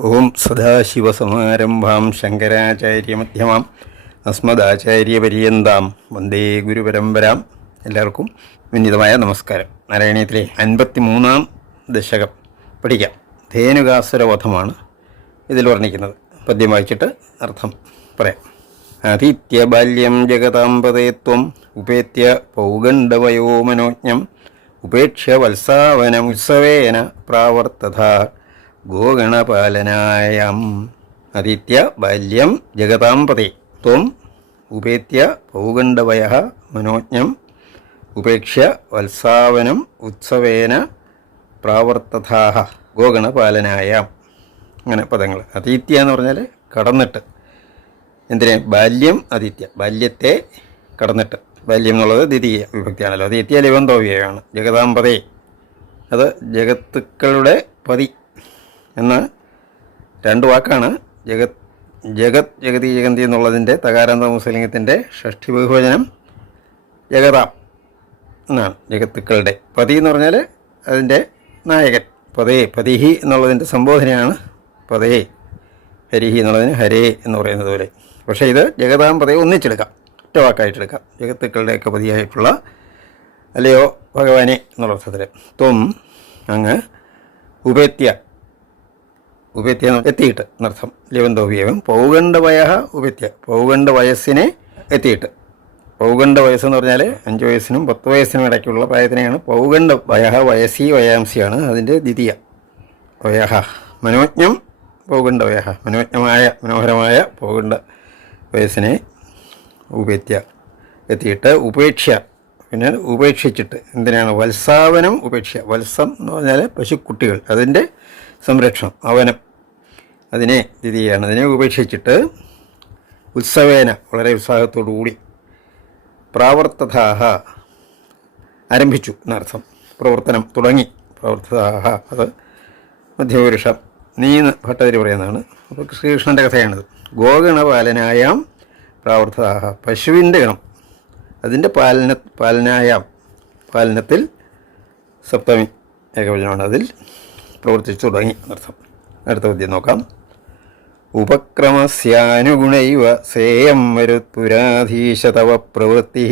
ഓം സദാശിവസമാരംഭാം ശങ്കരാചാര്യമധ്യമാം അസ്മദാചാര്യപര്യന്താം വന്ദേ ഗുരുപരമ്പരാം എല്ലാവർക്കും വിനീതമായ നമസ്കാരം. നാരായണീയത്തിലെ അൻപത്തി മൂന്നാം ദശകം. പഠിക്കാം. ധേനുകാസുരവധമാണ് ഇതിൽ വർണിക്കുന്നത്. പദ്യം വായിച്ചിട്ട് അർത്ഥം പറയാം. അതിഥ്യ ബാല്യം ജഗതാമ്പതേത്വം ഉപേത്യ പൗഗണ്ഡവയോ മനോജ്ഞം. വത്സാവന ഉത്സവേന പ്രാവർത്തഥ ഗോഗണപാലനായം ആദിത്യ ബാല്യം ജഗതാംപതേ ത്വം ഉപേത്യ പൗഗണ്ഡവയ മനോജ്ഞം ഉപേക്ഷ്യ വത്സാവനം ഉത്സവേന പ്രാവർത്തഥാഹ. ഗോഗണപാലനായാം. അങ്ങനെ പദങ്ങൾ. അതീത്യ എന്ന് പറഞ്ഞാൽ കടന്നിട്ട്. എന്തിനെ? ബാല്യം അതിഥ്യ ബാല്യത്തെ കടന്നിട്ട്. ബാല്യം എന്നുള്ളത് ദ്വിതീയ വിഭക്തിയാണല്ലോ. അതിഥ്യ ലിവന്തോവ്യയാണ് ജഗതാംബതേ അത് ജഗത്തുക്കളുടെ പതി എന്ന രണ്ട് വാക്കാണ് ജഗത് ജഗത് ജഗതി ജഗന്തി എന്നുള്ളതിന്റെ തകാരാന്ത മുസ്ലിംഗത്തിന്റെ ഷഷ്ഠി ബഹുവചനം ജഗതാം എന്നാണ് ജഗത്തുക്കളുടെ പതി എന്ന് പറഞ്ഞാൽ അതിന്റെ നായകൻ. പതേ പതിഹി എന്നുള്ളതിന്റെ സംബോധനയാണ് പതേ ഹരിഹി എന്നുള്ളതിന് ഹരേ എന്ന് പറയുന്നത് പോലെ. പക്ഷേ ഇത് ജഗതാം പതയെ ഒന്നിച്ചെടുക്കാം. ഒറ്റ വാക്കായിട്ടെടുക്കാം. ജഗത്തുക്കളുടെയൊക്കെ പതിയായിട്ടുള്ള അല്ലയോ ഭഗവാനെ എന്നുള്ള അർത്ഥത്തിൽ ത്വം അങ്ങ് ഉപേത്യ ഉപേത്യ എത്തിയിട്ട് എന്നർത്ഥം ലിവന്തോപിയവം പൗഗണ്ഡ വയ ഉപേത്യ പൗഗണ്ഡ വയസ്സിനെ എത്തിയിട്ട്. പൗഗണ്ഡ വയസ്സെന്ന് പറഞ്ഞാൽ അഞ്ച് വയസ്സിനും പത്ത് വയസ്സിനും ഇടയ്ക്കുള്ള പ്രായത്തിനെയാണ്. പൗഗണ്ഡ വയഹ വയസ്സി വയാംസിയാണ് അതിന്റെ ദ്വിതീയ. വയഹ മനോജ്ഞം പൗഗണ്ഡ വയഹ മനോജ്ഞമായ മനോഹരമായ പൗഗണ്ഡ വയസ്സിനെ ഉപേത്യ എത്തിയിട്ട് ഉപേക്ഷ പിന്നെ ഉപേക്ഷിച്ചിട്ട് എന്തിനാണ്? വത്സാവനം ഉപേക്ഷ വത്സം എന്ന് പറഞ്ഞാൽ പശുക്കുട്ടികൾ. അതിന്റെ സംരക്ഷണം അവനം അതിനെ ഇത് ചെയ്യണം. അതിനെ ഉപേക്ഷിച്ചിട്ട് ഉത്സവേന വളരെ ഉത്സാഹത്തോടു കൂടി പ്രാവർത്തതാഹ ആരംഭിച്ചു എന്നർത്ഥം. പ്രവർത്തനം തുടങ്ങി. പ്രവർത്തതാഹ അത് മധ്യപുരുഷം നീ ഭട്ടതിരി പറയുന്നതാണ്. അപ്പോൾ ശ്രീകൃഷ്ണന്റെ കഥയാണിത്. ഗോഗണപാലനായാം പ്രാവർത്തതാഹ പശുവിന്റെ ഗണം. അതിന്റെ പാലന പാലനായാം പാലനത്തിൽ സപ്തമി ഏകവചനമാണ് അതിൽ. പ്രവർത്തിച്ചു തുടങ്ങി. അർത്ഥം അടുത്ത പദ്യം നോക്കാം. ഉപക്രമസ്യാനുഗുണൈവ സേയം മരുത്പുരാധീശ തവ പ്രവൃത്തി.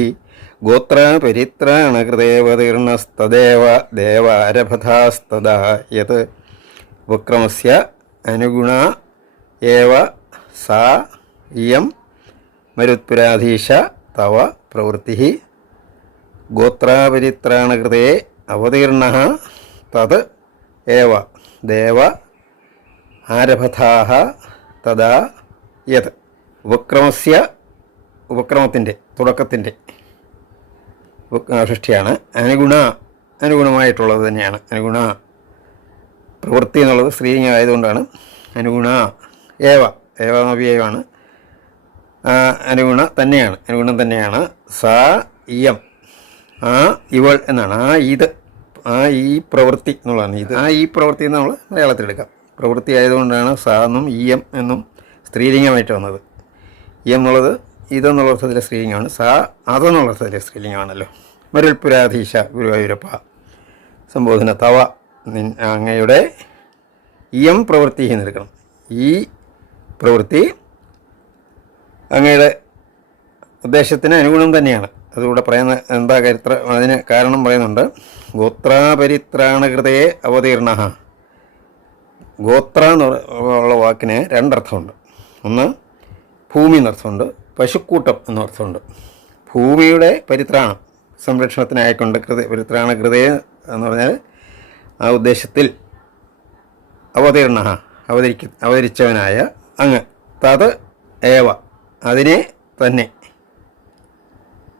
ഗോത്രപരിത്രാണകൃതേവതീർണസ്തദേവ ദേവാരഭഥാസ്തദാ യത്. ഉപക്രമസ്യ അനുഗുണ ഏവ സാ ഇയം മരുത്പുരാധീശ തവ പ്രവൃത്തി. ഗോത്രാപരിത്രാണകൃതേ അവതീർണ തത് ഏവ ദേവ ആരഭഥാഹ തഥാ യത്. ഉപക്രമസ്യ ഉപക്രമത്തിന്റെ തുടക്കത്തിന്റെ സൃഷ്ടിയാണ്. അനുഗുണ അനുഗുണമായിട്ടുള്ളത് തന്നെയാണ്. അനുഗുണ പ്രവൃത്തി എന്നുള്ളത് സ്ത്രീലിംഗ ആയതുകൊണ്ടാണ്. അനുഗുണ ഏവ ഏവ നവ്യയമാണ് അനുഗുണ തന്നെയാണ്. അനുഗുണം തന്നെയാണ്. സ ഇയം. ആ ഇവൾ എന്നാണ്. ആ ഇത്. ആ ഈ പ്രവൃത്തി എന്നുള്ളതാണ്. ഇത് ആ ഈ പ്രവൃത്തി എന്ന് നമ്മൾ മലയാളത്തിൽ എടുക്കാം. പ്രവൃത്തി ആയതുകൊണ്ടാണ് സ എന്നും ഇ എം എന്നും സ്ത്രീലിംഗമായിട്ട് വന്നത്. ഇ എന്നുള്ളത് ഇതെന്നുള്ള അർത്ഥത്തിലെ സ്ത്രീലിംഗമാണ്. സ അതെന്നുള്ള അർത്ഥത്തിലെ സ്ത്രീലിംഗമാണല്ലോ. മരുൾപുരാധീശ ഗുരുവായൂരപ്പ സംബോധന തവ നിൻ അങ്ങയുടെ ഇയം പ്രവൃത്തി എന്നെടുക്കണം ഈ പ്രവൃത്തി അങ്ങയുടെ ഉദ്ദേശത്തിന് അനുഗുണം തന്നെയാണ്. അതുകൂടെ പറയുന്ന എന്താ കരുത്ര അതിന് കാരണം പറയുന്നുണ്ട്. ഗോത്രാപരിത്രാണകൃതയെ അവതീർണ. ഗോത്ര എന്ന് ഉള്ള വാക്കിന് രണ്ടർത്ഥമുണ്ട്. ഒന്ന് ഭൂമി എന്നർത്ഥമുണ്ട്. പശുക്കൂട്ടം എന്നർത്ഥമുണ്ട്. ഭൂമിയുടെ പരിത്രാണം സംരക്ഷണത്തിനായിക്കൊണ്ട് കൃത പരിത്രാണ കൃതയെ എന്ന് പറഞ്ഞാൽ ആ ഉദ്ദേശത്തിൽ അവതീർണ അവതരിക്ക അവതരിച്ചവനായ അങ്ങ്. തത് ഏവ അതിനെ തന്നെ.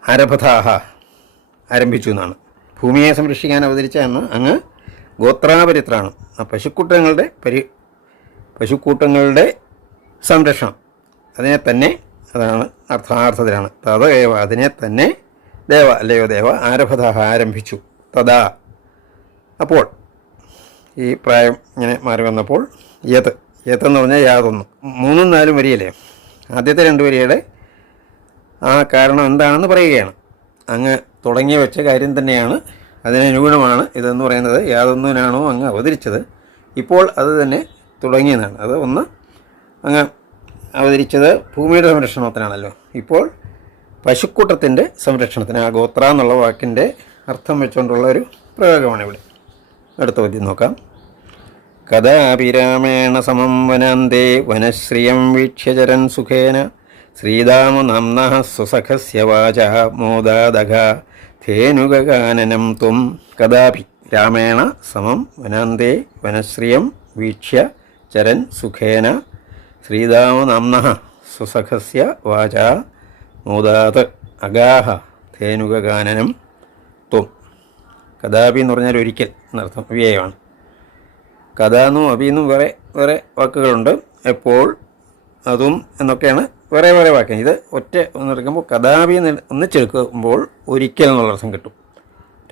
അരഭഥാഹ ആരംഭിച്ചു എന്നാണ്. ഭൂമിയെ സംരക്ഷിക്കാൻ അവതരിച്ച എന്ന് അങ്ങ് ഗോത്രാപരിത്രാണം. ആ പശുക്കൂട്ടങ്ങളുടെ പരി പശുക്കൂട്ടങ്ങളുടെ സംരക്ഷണം. അതിനെ തന്നെ അതാണ് അർത്ഥാർത്ഥത്തിലാണ് തത അതിനെ തന്നെ ദേവ അല്ലയോ ദേവ ആരഭത ആരംഭിച്ചു. തഥാ അപ്പോൾ ഈ പ്രായം ഇങ്ങനെ മാറി വന്നപ്പോൾ യത് യത് എന്ന് പറഞ്ഞാൽ യാതൊന്നും. മൂന്നും നാലും വരിയല്ലേ? ആദ്യത്തെ രണ്ട് വരിയുടെ ആ കാരണം എന്താണെന്ന് പറയുകയാണ്. അങ്ങ് തുടങ്ങി വെച്ച കാര്യം തന്നെയാണ്. അതിനനുഗുണമാണ് ഇതെന്ന് പറയുന്നത്. യാതൊന്നിനാണോ അങ്ങ് അവതരിച്ചത്. ഇപ്പോൾ അത് തന്നെ തുടങ്ങിയതാണ്. അത് ഒന്ന് അങ്ങ് അവതരിച്ചത് ഭൂമിയുടെ സംരക്ഷണത്തിനാണല്ലോ. ഇപ്പോൾ പശുക്കൂട്ടത്തിന്റെ സംരക്ഷണത്തിന് ആ ഗോത്ര എന്നുള്ള വാക്കിന്റെ അർത്ഥം വെച്ചുകൊണ്ടുള്ള ഒരു പ്രയോഗമാണ് ഇവിടെ. അടുത്ത പദ്യം നോക്കാം. കഥാഭിരാമേണ സമം വനാന്തേ വനശ്രിയം വീക്ഷ്യചരൻ സുഖേന. ശ്രീതാമനാംന സുസഖസ്യ വാച മോദാദഘ. ധേനുഗാനനം ത്വം കഥാപി രാമേണ സമം വനാന്തേ വനശ്രിയം വീക്ഷ്യ ചരൻ സുഖേന. ശ്രീതാമനാംന സുസഖസ്യ വാച മോദാത് അഗാഹ ധേനുഗാനനം ത്വം കഥാപി എന്ന് പറഞ്ഞാൽ ഒരിക്കൽ എന്നർത്ഥം വ്യയമാണ്. കഥ എന്നും എന്നും വേറെ വേറെ വാക്കുകളുണ്ട്. എപ്പോൾ അതും എന്നൊക്കെയാണ് വേറെ വേറെ വാക്യം. ഇത് ഒറ്റ ഒന്നെടുക്കുമ്പോൾ കഥാപി ഒന്ന് ഒന്നിച്ചെടുക്കുമ്പോൾ ഒരിക്കൽ എന്നുള്ള അർത്ഥം കിട്ടും.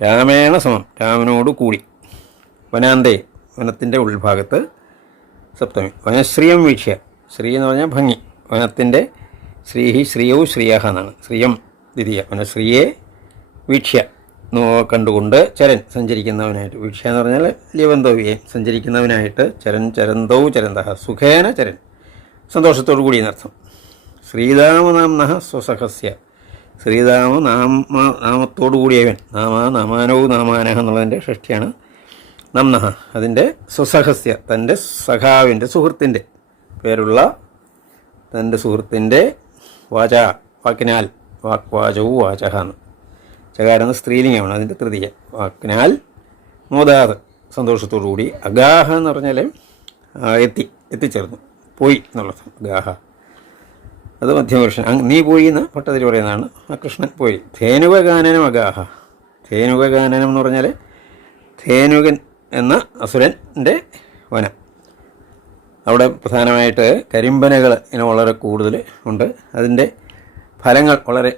രാമേണ സമം രാമനോട് കൂടി. വനാന്തേ വനത്തിന്റെ ഉൾഭാഗത്ത് സപ്തമി. വനശ്രീയം വീക്ഷ്യ. ശ്രീ എന്ന് പറഞ്ഞാൽ ഭംഗി. വനത്തിന്റെ ശ്രീഹി ശ്രീയോ ശ്രീയഹ എന്നാണ്. ശ്രീയം ദ്വിതീയ. വനശ്രീയെ വീക്ഷ്യ കണ്ടുകൊണ്ട് ചരൻ സഞ്ചരിക്കുന്നവനായിട്ട്. വീക്ഷ എന്ന് പറഞ്ഞാൽ ലിവന്തോവിയെ സഞ്ചരിക്കുന്നവനായിട്ട്. ചരൻ ചരന്തോ ചരന്തഹ. സുഖേന ചരൻ. സന്തോഷത്തോടു കൂടി എന്നർത്ഥം. ശ്രീരാമനാംന സ്വസഹസ്യ. ശ്രീരാമ നാമ നാമത്തോടു കൂടിയവൻ നാമ നാമാനവും നാമാനഹ എന്നുള്ളതിന്റെ ഷഷ്ടിയാണ് നംനഹ. അതിന്റെ സ്വസഹസ്യ തന്റെ സഖാവിന്റെ സുഹൃത്തിന്റെ പേരുള്ള തന്റെ സുഹൃത്തിന്റെ വാച വാക്കിനാൽ വാക്വാചവും വാചക എന്ന്. ചകാരെന്ന് സ്ത്രീലിംഗമാണ് അതിന്റെ തൃതീയ. വാക്കിനാൽ മോദാത് സന്തോഷത്തോടുകൂടി അഗാഹ എന്ന് പറഞ്ഞാൽ എത്തി എത്തിച്ചേർന്നു പോയി എന്നുള്ളത് അഗാഹ. അത് മധ്യപുരുഷൻ നീ പോയി എന്ന് ഭട്ടതിരി പറയുന്നതാണ്. ആ കൃഷ്ണൻ പോയി. ധേനുകഗാനനം അഗാഹ. ധേനുകഗാനനം എന്ന് പറഞ്ഞാൽ ധേനുകൻ എന്ന അസുരന്റെ വനം. അവിടെ പ്രധാനമായിട്ട് കരിമ്പനകൾ ഇങ്ങനെ വളരെ കൂടുതൽ ഉണ്ട്. അതിന്റെ ഫലങ്ങൾ വളരെ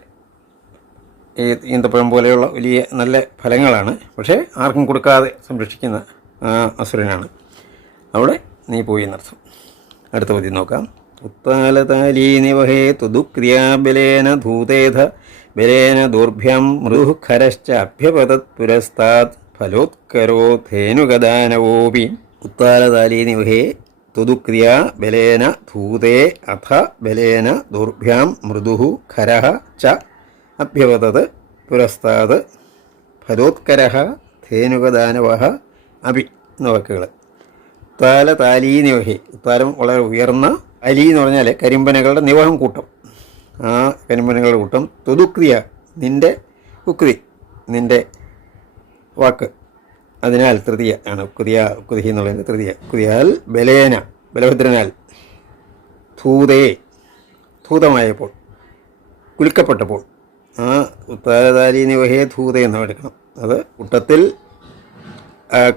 ഈ ഈന്തപ്പഴം പോലെയുള്ള വലിയ നല്ല ഫലങ്ങളാണ്. പക്ഷേ ആർക്കും കൊടുക്കാതെ സംരക്ഷിക്കുന്ന അസുരനാണ്. അവിടെ നീ പോയി എന്നർത്ഥം. അടുത്ത പതി നോക്കാം. ഉത്താലതാലീ നിവഹേ തുദുക്രിയാബലേന ധൂതേധ ബലേന ദുർഭ്യം മൃദുഖരശ്ച അഭ്യപതത് പുരസ്താത് ഫലോത്കരോ ധേനുഗദാനവോപി. ഉത്താലതാലീ നിവഹേ തുദുക്രിയാ ബലേന ധൂതേ അഥ ബലേന ദുർഭ്യാം മൃദു ഖരഃ ച അഭ്യവതത് പുരസ്താത് ഫലോത്കര ധേനുഗദാനവ അഭി എന്ന വാക്കുകൾ താലീ നിവഹി ഉത്താലം വളരെ ഉയർന്ന അലി എന്ന് പറഞ്ഞാൽ കരിമ്പനകളുടെ നിവഹം കൂട്ടം. ആ കരിമ്പനകളുടെ കൂട്ടം തുതുക്രിയ നിന്റെ ഉക്രി നിന്റെ വാക്ക്. അതിനാൽ തൃതീയ ആണ് ഉക്രിയ ഉക്തി എന്നുള്ളതിന്റെ തൃതീയ. ഉക്രിയാൽ ബലേന ബലഭദ്രനാൽ ധൂതേ ധൂതമായപ്പോൾ കുലുക്കപ്പെട്ടപ്പോൾ. ആ ഉത്താരതാലി നിവഹേ ധൂത എന്ന് എടുക്കണം. അത് കൂട്ടത്തിൽ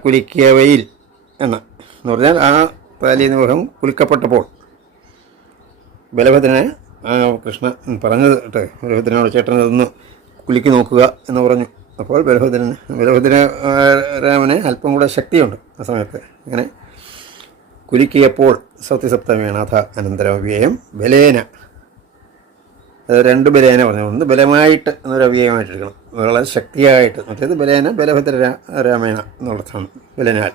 കുലിക്കവയിൽ എന്ന് പറഞ്ഞാൽ ആ താലി നിവഹം കുലുക്കപ്പെട്ടപ്പോൾ. ബലഭദ്രനെ കൃഷ്ണൻ കൃഷ്ണ പറഞ്ഞത് കേട്ടെ. ബലഭദ്രനോട് ചേട്ടൻ അതൊന്ന് കുലുക്കി നോക്കുക എന്ന് പറഞ്ഞു. അപ്പോൾ ബലഭദ്രൻ ബലഭദ്ര രാമന് അല്പം കൂടെ ശക്തിയുണ്ട് ആ സമയത്ത്. ഇങ്ങനെ കുലുക്കിയപ്പോൾ സത്യസപ്തമിയാണ് അഥ അനന്തരം വ്യയം ബലേന രണ്ട് ബലേന പറഞ്ഞുകൊണ്ട് ബലമായിട്ട് എന്നൊരു അവ്യയമായിട്ട് എടുക്കണം. വളരെ ശക്തിയായിട്ട്. മറ്റേത് ബലേന ബലഭദ്ര രാമേണ എന്നുള്ളതാണ്. ബലനാൽ.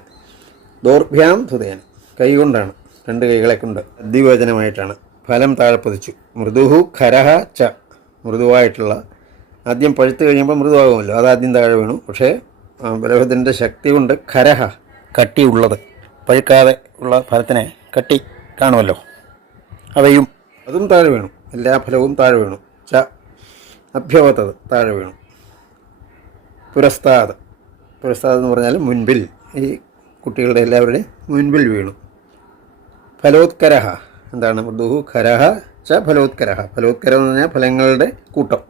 ദൗർഭ്യാം ധുതേന കൈകൊണ്ടാണ്. രണ്ട് കൈകളെ കൊണ്ട് അദ്വിവചനമായിട്ടാണ് ഫലം താഴെ പതിച്ചു. മൃദുഹു ഖരഹ ച. മൃദുവായിട്ടുള്ള. ആദ്യം പഴുത്ത് കഴിയുമ്പോൾ മൃദുവാകുമല്ലോ. അതാദ്യം താഴെ വീണു. പക്ഷേ ബലഭദ്രന്റെ ശക്തി കൊണ്ട് ഖരഹ കട്ടിയുള്ളത്. പഴുക്കാതെ ഉള്ള ഫലത്തിനെ കട്ടി കാണുമല്ലോ. അവയും അതും താഴെ വീണു. എല്ലാ ഫലവും താഴെ വീണു. ച. അഭ്യവത്തത് താഴെ വീണു. പുരസ്താദ്. പുരസ്താദ് എന്ന് പറഞ്ഞാൽ മുൻപിൽ. ഈ കുട്ടികളുടെ എല്ലാവരുടെയും മുൻപിൽ വീണു. ഫലോത്കരഹ. എന്താണ്? മൃദുഹു ഖരഹ ച ഫലോത്കരഹ. ഫലോത്കരം എന്ന് പറഞ്ഞാൽ ഫലങ്ങളുടെ കൂട്ടം.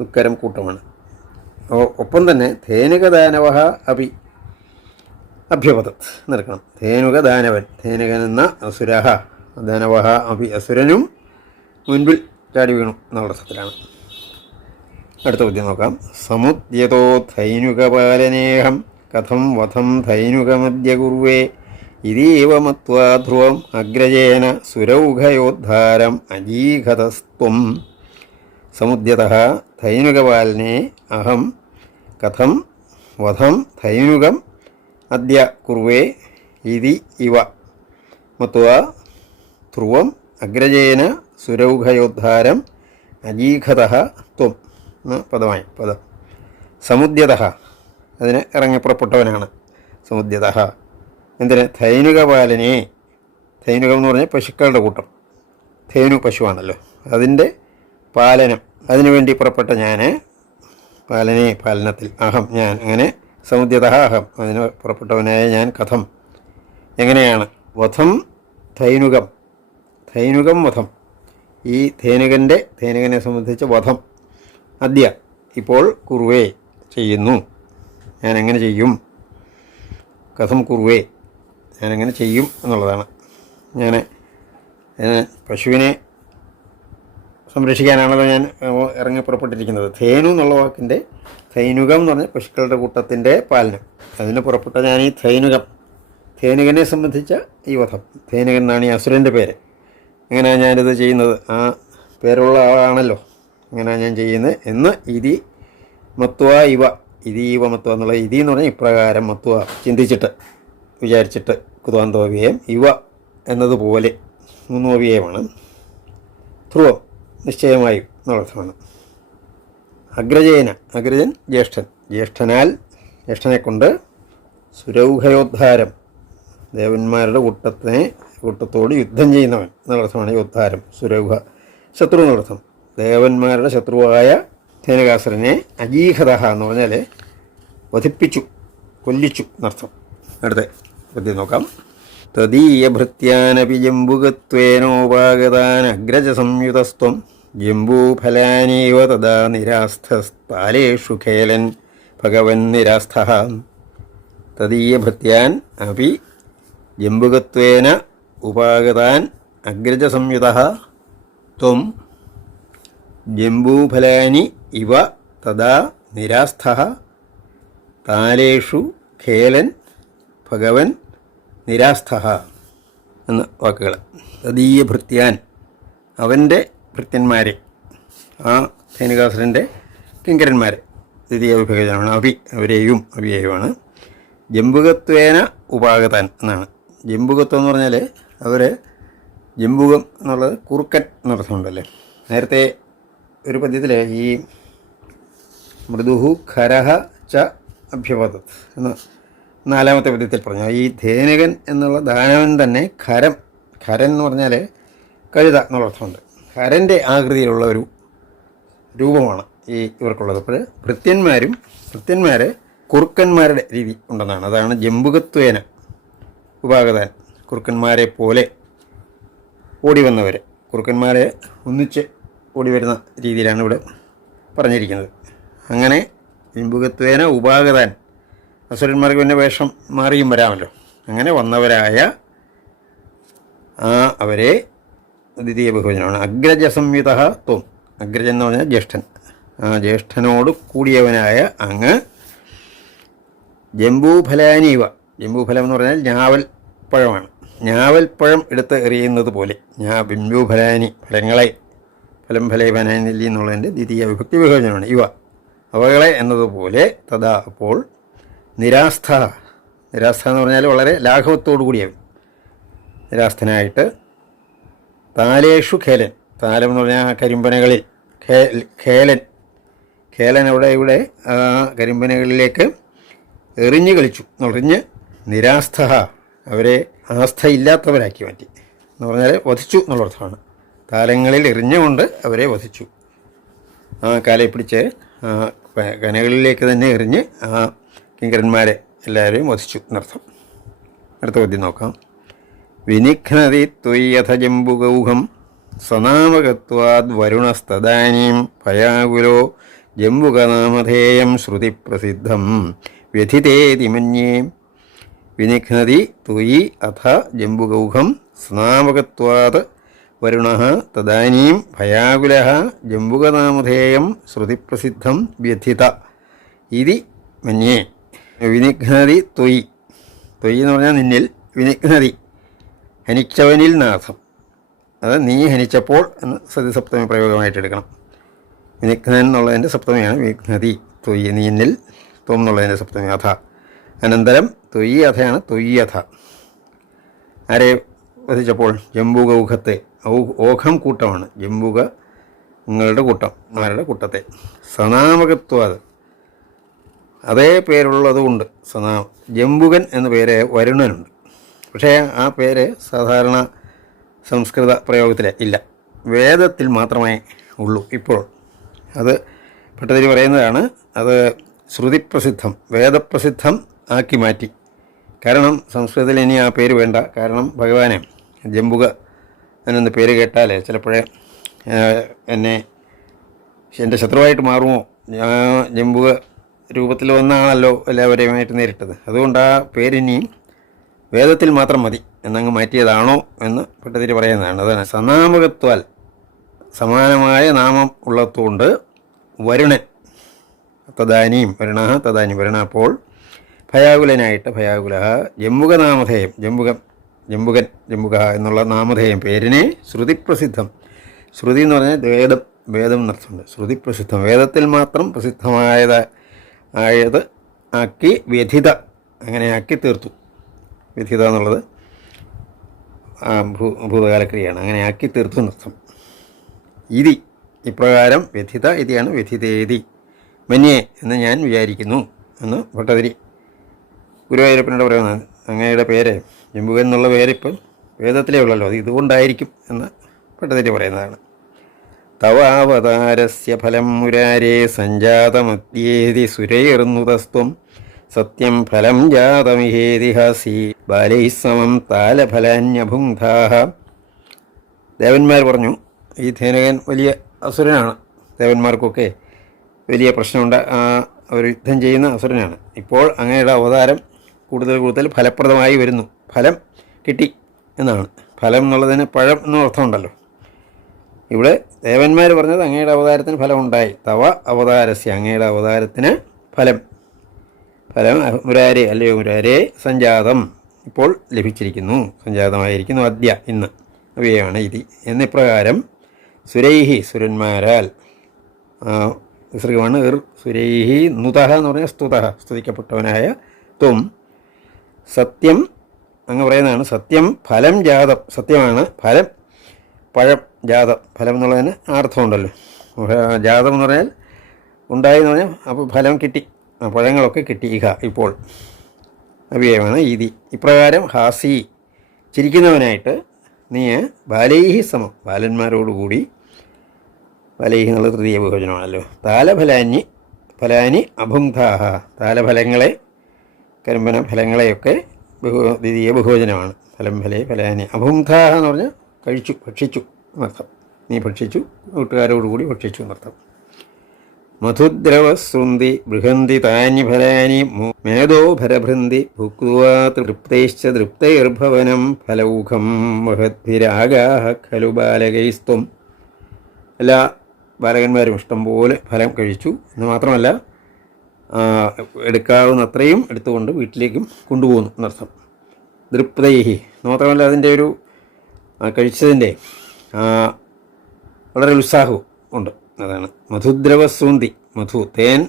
ഉത്കരം കൂട്ടമാണ്. ഒപ്പം തന്നെ ധേനുക ധേനുകദാനവ അഭി അഭ്യപതത് നിൽക്കണം ധേനുകദാനവൻ ധേനുകൻ എന്ന അസുരഹ. ദാനവഹ അഭി അസുരനും മുൻപിൽ ചാടി വീണു എന്നുള്ള അർത്ഥത്തിലാണ് അടുത്ത ബുദ്ധി നോക്കാം. സമുദ്യതോ ധൈനുകപാലനേഹം കഥം വധം ധൈനുകമദ്യ കുർവേ ഇതീവ മത്വാ ധ്രുവം അഗ്രജേന സുരൗഘയോദ്ധാരം അജീഘതസ്ത്വം. സമുദ്യത ധൈനുകപാലനെ അഹം കഥം വധം ധൈനുകം അദ്യ കുർവേ ഇതി ഇവ. മത്വ ധ്രുവം അഗ്രജേന സുരൗഘയോദ്ധാരം അജീഘത ത്വം. എന്ന് പദമായി പദം. സമുദ്യത അതിന് ഇറങ്ങിപ്പുറപ്പെട്ടവനാണ് സമുദ്യത. എന്തിന്? ധൈനുകപാലനെ ധൈനുകം എന്ന് പറഞ്ഞാൽ പശുക്കളുടെ കൂട്ടം. ധേനു പശുവാണല്ലോ. അതിന്റെ പാലനം. അതിനുവേണ്ടി പുറപ്പെട്ട ഞാൻ പാലനെ പാലനത്തിൽ. അഹം ഞാൻ. അങ്ങനെ സമുദ്യത അഹം. അതിന് പുറപ്പെട്ടവനായ ഞാൻ കഥം. എങ്ങനെയാണ്? വധം ധൈനുകം ധൈനുകം വധം. ഈ ധേനുകന്റെ ധേനുകനെ സംബന്ധിച്ച വധം. അദ്യ. ഇപ്പോൾ കുറുവേ ചെയ്യുന്നു. ഞാൻ എങ്ങനെ ചെയ്യും? കഥം കുറുവേ. ഞാൻ എങ്ങനെ ചെയ്യും എന്നുള്ളതാണ്. ഞാൻ പശുവിനെ സംരക്ഷിക്കാനാണല്ലോ ഞാൻ ഇറങ്ങി പുറപ്പെട്ടിരിക്കുന്നത്. ധേനു എന്നുള്ള വാക്കിന്റെ ധൈനുകം എന്ന് പറഞ്ഞാൽ പശുക്കളുടെ കൂട്ടത്തിന്റെ പാലനം. അതിന് പുറപ്പെട്ട ഞാൻ ഈ ധൈനുകം ധേനുകനെ സംബന്ധിച്ച ഈ വധം. ധേനുകൻ എന്നാണ് ഈ അസുരന്റെ പേര്. അങ്ങനെയാണ് ഞാനിത് ചെയ്യുന്നത്? ആ പേരുള്ള ആളാണല്ലോ അങ്ങനെയാണ് ഞാൻ ചെയ്യുന്നത്? എന്ന് ഇതി മത്വ ഇവ ഇതി ഇവ മത്വ എന്നുള്ള ഇതി എന്ന് പറഞ്ഞാൽ ഇപ്രകാരം മത്വ ചിന്തിച്ചിട്ട് വിചാരിച്ചിട്ട് കുതാന്തോവ്യം ഇവ എന്നതുപോലെ മൂന്നോവ്യയമാണ് ധ്രുവം നിശ്ചയമായും എന്നുള്ളതാണ് അഗ്രജേന അഗ്രജൻ ജ്യേഷ്ഠൻ. ജ്യേഷ്ഠനാൽ ജ്യേഷ്ഠനെ കൊണ്ട് സുരൗഘയോദ്ധാരം ദേവന്മാരുടെ കൂട്ടത്തിനെ കൂട്ടത്തോട് യുദ്ധം ചെയ്യുന്നവൻ എന്നുള്ളതാണ് യോദ്ധാരം സുരൗഹ ശത്രു എന്നർത്ഥം. ദേവന്മാരുടെ ശത്രുവായ ധേനകാസുരനെ അജീഹത എന്ന് പറഞ്ഞാൽ വധിപ്പിച്ചു കൊല്ലിച്ചു എന്നർത്ഥം. അടുത്ത. പദ്യം നോക്കാം. തദീയഭൃത്യാനപി ജംബുകത്വേനോപാഗതാൻ അഗ്രജ സംയുതസ്ത്വം ജംബൂഫലാനേവ തഥാ നിരാസ്ഥസ്താലേഷു ഖേലൻ ഭഗവൻ നിരാസ്ഥ. തദീയഭൃത്യാൻ അപി ജംബുകത്വേന ഉപാഗതാൻ അഗ്രജസംയുത. ത്വം ജംബൂഫലാനി ഇവ തഥാ നിരാസ്ഥ. താലേഷു ഖേലൻ ഭഗവൻ നിരാസ്ഥ എന്ന വാക്കുകൾ തദീയ ഭൃത്യാൻ. അവന്റെ ഭൃത്യന്മാരെ. ആ സൈനികാസുരന്റെ കിങ്കരന്മാരെ. ദ്വിതീയ വിഭജനമാണ് അഭി അവരെയും അഭിയേയുമാണ്. ജംബുകത്വേന ഉപാഗതാൻ എന്നാണ്. ജംബുകത്വം എന്ന് പറഞ്ഞാൽ അവർ ജംബുകം എന്നുള്ളത് കുറുക്കൻ എന്നർത്ഥമുണ്ടല്ലേ നേരത്തെ ഒരു പദ്യത്തിൽ ഈ മൃദുഹു ഖരഹ ച അഭ്യപതത് എന്ന് നാലാമത്തെ പദ്യത്തിൽ പറഞ്ഞു ഈ ധേനകൻ എന്നുള്ള ദാനവൻ തന്നെ ഖരം ഖരൻ എന്ന് പറഞ്ഞാൽ കഴുത എന്നുള്ള അർത്ഥമുണ്ട്. ഖരന്റെ ആകൃതിയിലുള്ള ഒരു രൂപമാണ് ഈ ഇവർക്കുള്ളത്. അപ്പോൾ ഭൃത്യന്മാരും ഭൃത്യന്മാരെ കുറുക്കന്മാരുടെ രീതി ഉണ്ടെന്നാണ്. അതാണ് ജംബുകത്വേന ഉപാഗതാൻ. കുറുക്കന്മാരെ പോലെ ഓടി വന്നവർ കുറുക്കന്മാരെ ഒന്നിച്ച് ഓടി വരുന്ന രീതിയിലാണ് ഇവിടെ പറഞ്ഞിരിക്കുന്നത്. അങ്ങനെ ജംബുകത്വേന ഉപാഗതാൻ അസുരന്മാർക്ക് പിന്നെ വേഷം മാറിയും വരാമല്ലോ. അങ്ങനെ വന്നവരായ ആ അവരെ ദ്വിതീയ ബഹുവചനമാണ് അഗ്രജ സംയുത ത്വം. അഗ്രജൻ എന്ന് പറഞ്ഞാൽ ജ്യേഷ്ഠൻ. ആ ജ്യേഷ്ഠനോട് കൂടിയവനായ അങ്ങ് ജംബൂഫലാനീവ ജംബൂഫലം എന്ന് പറഞ്ഞാൽ ഞാവൽ പഴമാണ്. ഞാവൽ പഴം എടുത്ത് എറിയുന്നത് പോലെ. ഞാ ബിംബൂഫലാനി ഫലങ്ങളെ ഫലം ഫലേ ഫലാനില്ലി എന്നുള്ളതിന്റെ ദ്വിതീയ വിഭക്തി വിഭജനമാണ് ഇവ. അവകളെ എന്നതുപോലെ തഥാ അപ്പോൾ നിരാസ്ഥ. നിരാസ്ഥ എന്ന് പറഞ്ഞാൽ വളരെ ലാഘവത്തോടു കൂടിയവൻ നിരാസ്ഥനായിട്ട് താലേഷു ഖേലൻ. താലം എന്ന് പറഞ്ഞാൽ ആ കരിമ്പനകളിൽ. ഖേലൻ. ഖേലൻ അവിടെ ഇവിടെ ആ കരിമ്പനകളിലേക്ക് എറിഞ്ഞു കളിച്ചു. എറിഞ്ഞ് നിരാസ്ഥ. അവരെ ആസ്ഥയില്ലാത്തവരാക്കി മാറ്റി. എന്ന് പറഞ്ഞാൽ വധിച്ചു എന്നുള്ള അർത്ഥമാണ് താലങ്ങളിൽ എറിഞ്ഞുകൊണ്ട് അവരെ വധിച്ചു. ആ കാലയെ പിടിച്ച് കനകളിലേക്ക് തന്നെ എറിഞ്ഞ് ആ കിങ്കരന്മാരെ എല്ലാവരെയും വധിച്ചു. എന്നർത്ഥം. അടുത്ത പദ്യം നോക്കാം. വിനിഘ്നതി ത്വയ്യഥ ജംബുഗൗഹം സനാമകത്വാദ് വരുണസ്തദാനീം ഭയാകുലോ ജംബുകനാമധേയം ശ്രുതിപ്രസിദ്ധം വ്യഥിതേതി മന്യേ. വിനിഘ്നതി ത്വയി അഥ ജംബുഗൗഹം സ്നാമകത്വാത് വരുണ തദാനീം ഭയാകുല ജംബുകനാമധേയം ശ്രുതിപ്രസിദ്ധം വ്യഥിത. ഇതി മന്യേ. വിനിഘ്നതി തൊയ് തൊയ് എന്ന് പറഞ്ഞാൽ നിന്നിൽ വിനിഘ്നതി ഹനിച്ചവനിൽ നാഥം. അത് നീ ഹനിച്ചപ്പോൾ എന്ന് സതിസപ്തമി പ്രയോഗമായിട്ട് എടുക്കണം. വിനിഘ്നൻ എന്നുള്ളതിന്റെ സപ്തമിയാണ് വിഘ്നതി ത്വയി. നീന്നിൽ ത്വം എന്നുള്ളതിന്റെ സപ്തമി അഥ. അനന്തരം തൊയ് അഥയാണ് തൊയ്യഥ ആരെ വധിച്ചപ്പോൾ? ജംബുകൗഖത്തെ ഔ- ഓഘം കൂട്ടമാണ്. ജംബുക നിങ്ങളുടെ കൂട്ടം. ആരുടെ കൂട്ടത്തെ? സനാമകത്വാത് അതേ പേരുള്ളതുകൊണ്ട് ജംബുകൻ എന്ന പേര് വരുണനുണ്ട്. പക്ഷേ ആ പേര് സാധാരണ സംസ്കൃത പ്രയോഗത്തിൽ ഇല്ല. വേദത്തിൽ മാത്രമേ ഉള്ളൂ ഇപ്പോൾ. അത് ഭട്ടതിരി പറയുന്നതാണ് അത് ശ്രുതിപ്രസിദ്ധം വേദപ്രസിദ്ധം ആക്കി മാറ്റി. കാരണം സംസ്കൃതത്തിൽ ഇനി ആ പേര് വേണ്ട. കാരണം ഭഗവാനെ ജംബുക എന്ന പേര് കേട്ടാൽ ചിലപ്പോഴേ എന്നെ എന്റെ ശത്രുവായിട്ട് മാറുമോ? ഞാൻ ജംബുക രൂപത്തിൽ വന്നാണല്ലോ എല്ലാവരെയുമായിട്ട് നേരിട്ടത്. അതുകൊണ്ട് ആ പേരിനി വേദത്തിൽ മാത്രം മതി. എന്നങ്ങ് മാറ്റിയതാണോ എന്ന് പെട്ടതിരി പറയുന്നതാണ്. അതാണ്. സനാമകത്വാൽ സമാനമായ നാമം ഉള്ളതുകൊണ്ട് വരുണൻ തദാനിയും വരുണ തദാനി വരുണ അപ്പോൾ ഭയാകുലനായിട്ട് ഭയാകുല ജമ്പുകനാമധേയം നാമധേയം ജംബുകം ജംബുകൻ ജംബുക എന്നുള്ള നാമധേയം പേരിനെ ശ്രുതിപ്രസിദ്ധം. ശ്രുതി എന്ന് പറഞ്ഞാൽ വേദം വേദം എന്നർത്ഥമുണ്ട്. ശ്രുതിപ്രസിദ്ധം. വേദത്തിൽ മാത്രം പ്രസിദ്ധമായത് ആയത് ആക്കി വ്യഥിത. അങ്ങനെ ആക്കി തീർത്തു. വ്യഥിത എന്നുള്ളത് ഭൂ ഭൂതകാലക്രിയയാണ്. അങ്ങനെ ആക്കി തീർത്തു എന്നർത്ഥം. ഇതി. ഇപ്രകാരം വ്യഥിത ഇതിയാണ് വ്യഥിതേതി. മന്യേ എന്ന് ഞാൻ വിചാരിക്കുന്നു എന്ന് ഭട്ടതിരി ഗുരുവായൂരപ്പനോട് പറയുന്നത്. അങ്ങയുടെ പേര് ജമ്പുകൻ എന്നുള്ള പേരിപ്പം വേദത്തിലേ ഉള്ളല്ലോ. അത് ഇതുകൊണ്ടായിരിക്കും എന്ന് ഭട്ടതിരി പറയുന്നതാണ്. തവാവതാരസ്യ ഫലം മുരാരേ സഞ്ജാതമത്യേതി സുരൈർന്നുതസ്ത്വം സത്യം ഫലം ജാതമിഹേതിഹാസി ബാലൈ സമം താലഫലാന്യഭുങ്ധാഹ. ദേവന്മാർ പറഞ്ഞു ഈ ധേനകൻ വലിയ അസുരനാണ്. ദേവന്മാർക്കൊക്കെ വലിയ പ്രശ്നമുണ്ട്. അവർ യുദ്ധം ചെയ്യുന്ന അസുരനാണ്. ഇപ്പോൾ അങ്ങയുടെ അവതാരം കൂടുതൽ കൂടുതൽ ഫലപ്രദമായി വരുന്നു. ഫലം കിട്ടി എന്നാണ്. ഫലം എന്നുള്ളതിന് പഴം എന്നും അർത്ഥമുണ്ടല്ലോ ഇവിടെ ദേവന്മാർ പറഞ്ഞത് അങ്ങയുടെ അവതാരത്തിന് ഫലമുണ്ടായി. തവ അവതാരസ്യ അങ്ങയുടെ അവതാരത്തിന് ഫലം. ഫലം മുരാരെ അല്ലയോ മുരാരെ സഞ്ജാതം ഇപ്പോൾ ലഭിച്ചിരിക്കുന്നു. സഞ്ജാതമായിരിക്കുന്നു അദ്യ ഇന്ന്. അവയാണ് ഇത്. എന്നിപ്രകാരം സുരൈഹി സുരന്മാരാൽ വിസൃഗമാണ് ഇർ സുരൈഹി നുതഹ എന്ന് പറഞ്ഞാൽ സ്തുത സ്തുതിക്കപ്പെട്ടവനായ ത്വം സത്യം അങ്ങ് പറയുന്നതാണ് സത്യം ഫലം ജാതം. സത്യമാണ് ഫലം പഴം ജാതം ഫലം എന്നുള്ളതിന് അർത്ഥമുണ്ടല്ലോ ജാതം എന്ന് പറഞ്ഞാൽ ഉണ്ടായി എന്ന് പറഞ്ഞാൽ അപ്പോൾ ഫലം കിട്ടി. പഴങ്ങളൊക്കെ കിട്ടി ഇഹ ഇപ്പോൾ. അവ്യയമാണ് ഈതി ഇപ്രകാരം ഹാസി ചിരിക്കുന്നവനായിട്ട് നീ ബാലൈഹി സമം ബാലന്മാരോടുകൂടി ബാലൈഹി എന്നുള്ള തൃതീയ ബഹുവചനമാണല്ലോ താലഫലാന്യ ഫലാനി അഭുങ്ധാഹ താലഫലങ്ങളെ കരിമ്പന ഫലങ്ങളെയൊക്കെ ബഹു ദ്വിതീയ ബഹുവചനമാണ് ഫലം ഫലേ ഫലാനി അഭുങ്ധാഹ എന്ന് പറഞ്ഞാൽ കഴിച്ചു ഭക്ഷിച്ചു എന്നർത്ഥം. നീ ഭക്ഷിച്ചു കൂട്ടുകാരോടുകൂടി ഭക്ഷിച്ചു എന്നർത്ഥം. മധുദ്രവസൃന്തി ബൃഹന്തി താനി ഫലാനി മേധോഭരഭൃന്തി മേധോ ഭരഭൃന്തി ഭുക്വാ തൃപ്തൈശ്ച തൃപ്തൈർഭവനം ഫലൗഖം മഹദ്ഭിരാഗാഹ ഖലു ബാലകൈസ്ത്വം എല്ലാ ബാലകന്മാരും ഇഷ്ടംപോലെ ഫലം കഴിച്ചു എന്ന് മാത്രമല്ല എടുക്കാവുന്ന അത്രയും എടുത്തുകൊണ്ട് വീട്ടിലേക്കും കൊണ്ടുപോകുന്നു എന്നർത്ഥം. ദൃപ്തൈഹി മാത്രമല്ല അതിന്റെ ഒരു കഴിച്ചതിന്റെ വളരെ ഉത്സാഹവും ഉണ്ട്. അതാണ്. മധുദ്രവ ശ്രുന്തി മധു തേൻ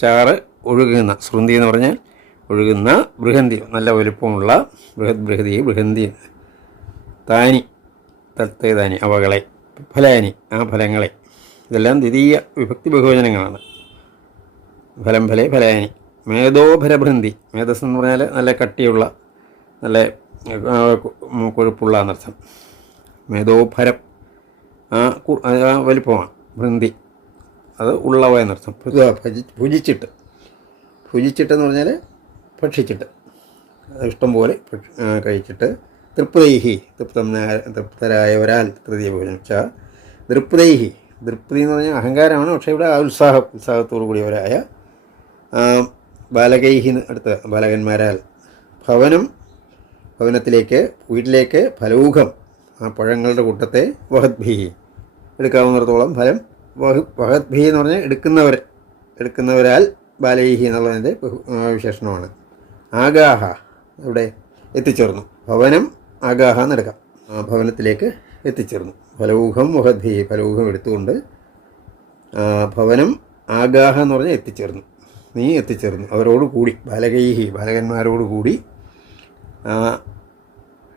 ചാറ് ഒഴുകുന്ന സൂന്തി എന്ന് പറഞ്ഞാൽ ഒഴുകുന്ന ബൃഹന്തി. നല്ല വലുപ്പമുള്ള ബൃഹത് ബൃഹതി ബൃഹന്തി. താനി തത്തേതാനി അവകളെ ഫലാനി ആ ഫലങ്ങളെ. ഇതെല്ലാം ദ്വിതീയ വിഭക്തി ബഹുവചനങ്ങളാണ്. ഫലം ഫലേ ഫലാനി. മേധോഭരഭൃന്തി മേധസ് എന്ന് പറഞ്ഞാൽ നല്ല കട്ടിയുള്ള നല്ല കൊഴുപ്പുള്ള എന്നർത്ഥം മേധോഭരം ആ വലിപ്പമാണ്. ഭൃന്തി അത് ഉള്ളവ എന്നർത്ഥം ഭുജ ഭജി ഭുജിച്ചിട്ട്. ഭുജിച്ചിട്ടെന്ന് പറഞ്ഞാൽ ഭക്ഷിച്ചിട്ട്. ഇഷ്ടം പോലെ കഴിച്ചിട്ട്. തൃപ്തൈഹി തൃപ്തം തൃപ്തരായവരാൽ തൃതീയ ഭോജനം വെച്ചാൽ ദൃപ്തൈഹി ദൃപ്തി എന്ന് പറഞ്ഞാൽ അഹങ്കാരമാണ്. പക്ഷേ ഇവിടെ ഉത്സാഹം ഉത്സാഹത്തോടു കൂടിയവരായ ബാലകൈഹി അടുത്ത ബാലകന്മാരാൽ ഭവനം ഭവനത്തിലേക്ക് വീട്ടിലേക്ക് ഫലൂഖം ആ പഴങ്ങളുടെ കൂട്ടത്തെ വഹദ്ഭി എടുക്കാവുന്നിടത്തോളം ഫലം വഹ് വഹദ്ഭി എന്ന് പറഞ്ഞാൽ എടുക്കുന്നവർ എടുക്കുന്നവരാൽ ബാലേഹി എന്നുള്ളതിന്റെ വിശേഷണമാണ്. ആഗാഹ ഇവിടെ എത്തിച്ചേർന്നു. ഭവനം ആഗാഹ എന്നെടുക്കാം ആ ഭവനത്തിലേക്ക് എത്തിച്ചേർന്നു. ഫലൂഹം വഹദ്ഭി ഫലൂഹം എടുത്തുകൊണ്ട് ഭവനം ആഗാഹ എന്ന് പറഞ്ഞാൽ എത്തിച്ചേർന്നു. നീ എത്തിച്ചേർന്നു. അവരോട് കൂടി ബാലകൈഹി ബാലകന്മാരോട് കൂടി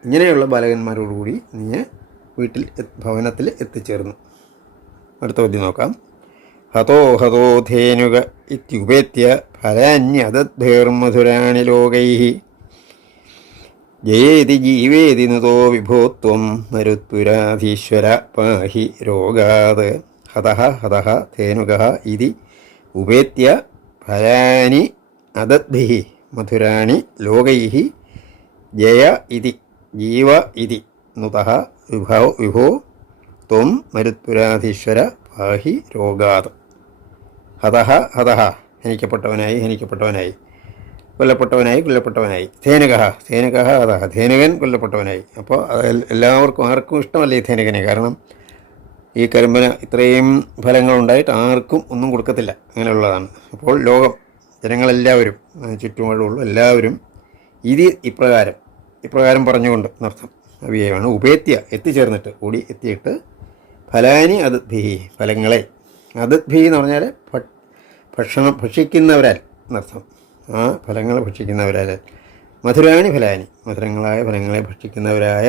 ഇങ്ങനെയുള്ള ബാലകന്മാരോടുകൂടി നീ വീട്ടിൽ ഭവനത്തിൽ എത്തിച്ചേർന്നു. അടുത്ത പദ്യം നോക്കാം. ഹതോ ഹതോ ധേനുക ഇത്യുപേത്യ ഫലാന്യതധേർമധുരാണി ലോകൈ ജയേതി ജീവേതി നുതോ വിഭോത്വം മരുത്പുരാധീശ്വര പാഹി രോഗാത്. ഹതഹ ഹതഹ ധേനുക ഇതി ഉപേത്യ ഫലാനി അതദ്ധി മധുരാണി ലോകൈः ജയ ഇതി ജീവ ഇതി നുത വിഭോ വിഭോ ത്വം മരുത്പുരാധീശ്വര പാഹി രോഗാത്. ഹതഹ ഹതഹ ഹനിക്കപ്പെട്ടവനായി ഹനിക്കപ്പെട്ടവനായി. കൊല്ലപ്പെട്ടവനായി കൊല്ലപ്പെട്ടവനായി. ധേനുക ധേനുക അതഹ ധേനുകൻ കൊല്ലപ്പെട്ടവനായി. അപ്പോൾ എല്ലാവർക്കും ആർക്കും ഇഷ്ടമല്ല ഈ ധേനുകനെ. കാരണം ഈ കരിമ്പന ഇത്രയും ഫലങ്ങളുണ്ടായിട്ട് ആർക്കും ഒന്നും കൊടുക്കത്തില്ല. അങ്ങനെയുള്ളതാണ്. അപ്പോൾ ലോകം ജനങ്ങളെല്ലാവരും ചുറ്റുമുള്ള എല്ലാവരും ഇത് ഇപ്രകാരം ഇപ്രകാരം പറഞ്ഞുകൊണ്ട് എന്നർത്ഥം അവ്യയമാണ് ഉപേത്യ എത്തിച്ചേർന്നിട്ട് കൂടി എത്തിയിട്ട് ഫലാനി അദ്ഭി ഫലങ്ങളെ അദ്ഭി എന്ന് പറഞ്ഞാൽ ഭക്ഷണം ഭക്ഷിക്കുന്നവരാൽ എന്നർത്ഥം ആ ഫലങ്ങൾ ഭക്ഷിക്കുന്നവരാൽ. മധുരാണി ഫലാനി മധുരങ്ങളായ ഫലങ്ങളെ ഭക്ഷിക്കുന്നവരായ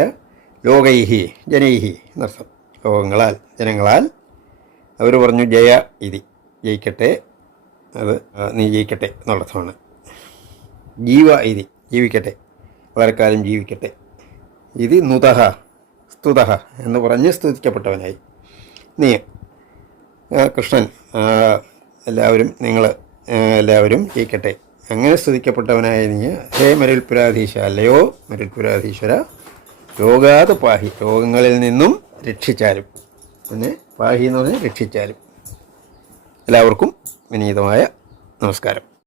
ലോകൈഹി ജനൈഹി എന്നർത്ഥം ലോകങ്ങളാൽ ജനങ്ങളാൽ അവർ പറഞ്ഞു ജയ ഇതി ജയിക്കട്ടെ അത് നീ ജയിക്കട്ടെ എന്നുള്ളർത്ഥമാണ് ജീവ ഇതി ജീവിക്കട്ടെ. വളരെക്കാലം ജീവിക്കട്ടെ. ഇത് നുതഹ സ്തുതഹ എന്ന് പറഞ്ഞ് സ്തുതിക്കപ്പെട്ടവനായി. നീ കൃഷ്ണൻ എല്ലാവരും നിങ്ങൾ എല്ലാവരും ജയിക്കട്ടെ അങ്ങനെ സ്തുതിക്കപ്പെട്ടവനായ നീ ഹേ മരുൽപുരാധീശ അല്ലയോ മരുൽപുരാധീശ്വര രോഗാത് പാഹി രോഗങ്ങളിൽ നിന്നും രക്ഷിച്ചാലും. പിന്നെ പാഹി എന്ന് പറഞ്ഞാൽ രക്ഷിച്ചാലും. എല്ലാവർക്കും വിനീതമായ നമസ്കാരം.